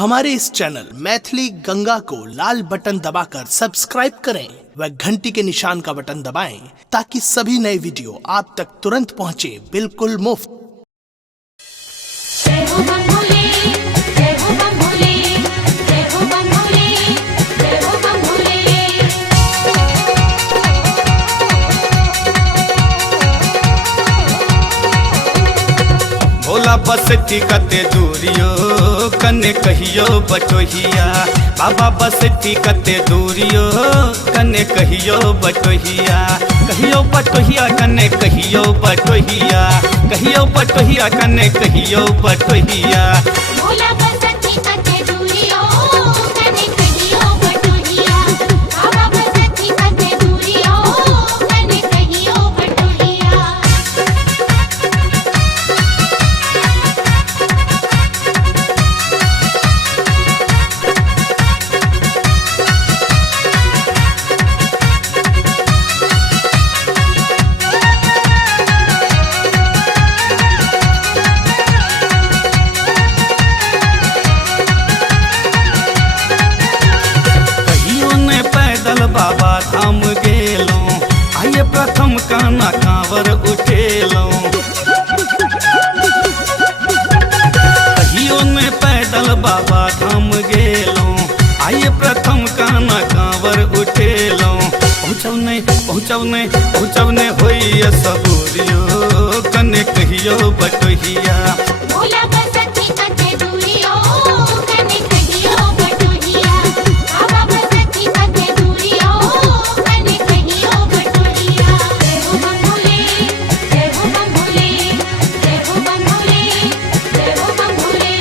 हमारे इस चैनल मैथिली गंगा को लाल बटन दबाकर सब्सक्राइब करें व घंटी के निशान का बटन दबाएं ताकि सभी नए वीडियो आप तक तुरंत पहुंचे बिल्कुल मुफ्त। भोला बसती कते दूरियो कने कहियो बटोहिया, बाबा बसती कते दूरियो कने कहियो बटोहिया, कहियो बटोहिया कने कहियो बटोहिया, कहियो बटोहिया कने कहियो बटोहिया। भोला बसती कते दूरियो कने कहियो बटोहिया, बाबा बसती कते दूरियो कने कहियो बटोहिया। बाबा धाम गेलों आइए प्रथम काना कांवर उठेलों, कहियो ने पैदल बाबा धाम गेलों आइए प्रथम काना कांवर उठेलों। पहुँचौ ने होइए सबूरियो कने कहियो बटोहिया। भोला बसती कते दूरियो कने कहियो बटोहिया, बाबा बसती कते दूरियो कने कहियो बटोहिया। जय हो बम भोले, जय हो बम भोले, जय हो बम भोले, जय हो बम भोले।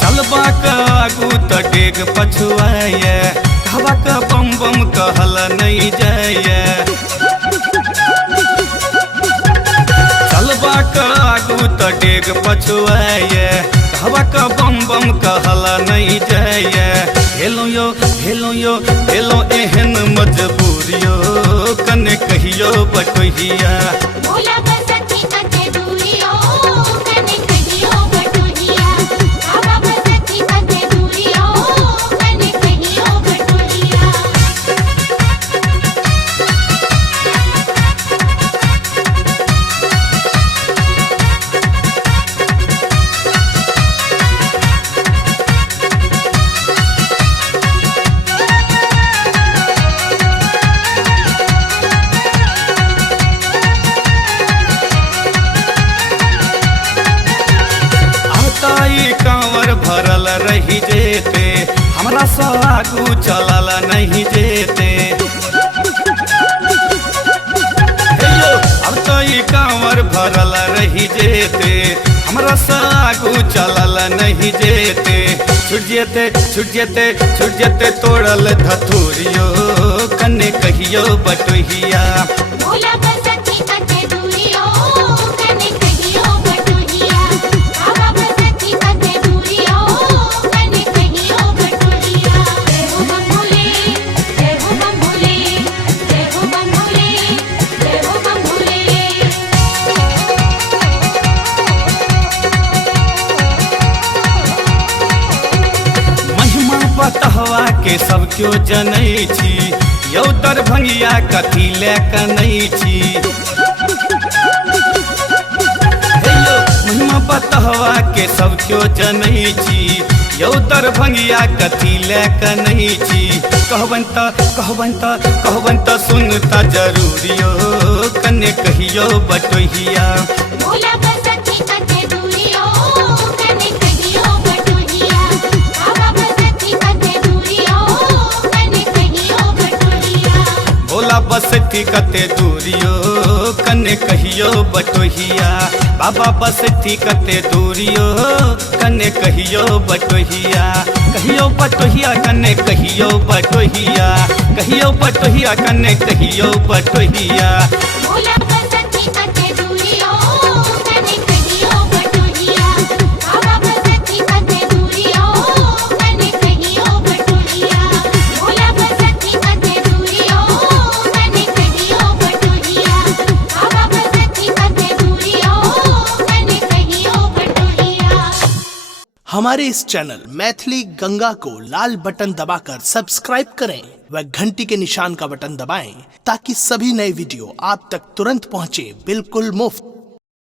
चलबा का आगू तो डेग पछुआए, कहबा का बम बम कहल नहीं जाए। चलबा का आगू तो डेग पछुआए, कहबा का बम बम कहल नहीं जाए। हेलो एहन मजबूरियो कने कहियो बटोहिया। भोला बसती कते दूरियो कने कहियो बटोहिया, बाबा बसती कते दूरियो कने कहियो बटोहिया। कांवर भरल रही जेते, हमरा सा आगू चलल नहीं जेते। अब तो ई कांवर भरल रही जेते, हमरा सा आगू चलल नहीं जेते। छुट जेते तोड़ल धतूरियो कने कहियो बटोहिया। भोला बसती कते दूरियो कने कहियो बटोहिया, बाबा बसती कते दूरियो कने कहियो बटोहिया। जय हो बम भोले, जय हो बम भोले, जय हो बम भोले, जय हो बम भोले। महिमा बतहवा के सब क्यों जनै छी, यौ दरभंगिया कथी ले कनै छी। महिमा बतहवा के सब क्यों जनै छी, यौ दरभंगिया कथी ले कनै छी। कहबन त सुनता जरूरियो कने कहियो बटोहिया। भोला बसती कते दूरियो कने कहियो बटोहिया, बाबा बसती कते दूरियो कने कहियो बटोहिया। भोला बसती कते दूरियो कने कहियो बटोहिया, बाबा बसती कते दूरियो कने कहियो बटोहिया। कहियो बटोहिया कने कहियो बटोहिया, कहियो बटोहिया कने कहियो बटोहिया। भोला बसती कते दूरियो कने कहियो बटोहिया, बाबा बसती कते दूरियो कने कहियो बटोहिया। भोला बसती कते दूरियो कने कहियो बटोहिया, बाबा बसती हमारे इस चैनल मैथिली गंगा को लाल बटन दबाकर सब्सक्राइब करें व घंटी के निशान का बटन दबाएं ताकि सभी नए वीडियो आप तक तुरंत पहुंचे बिल्कुल मुफ्त।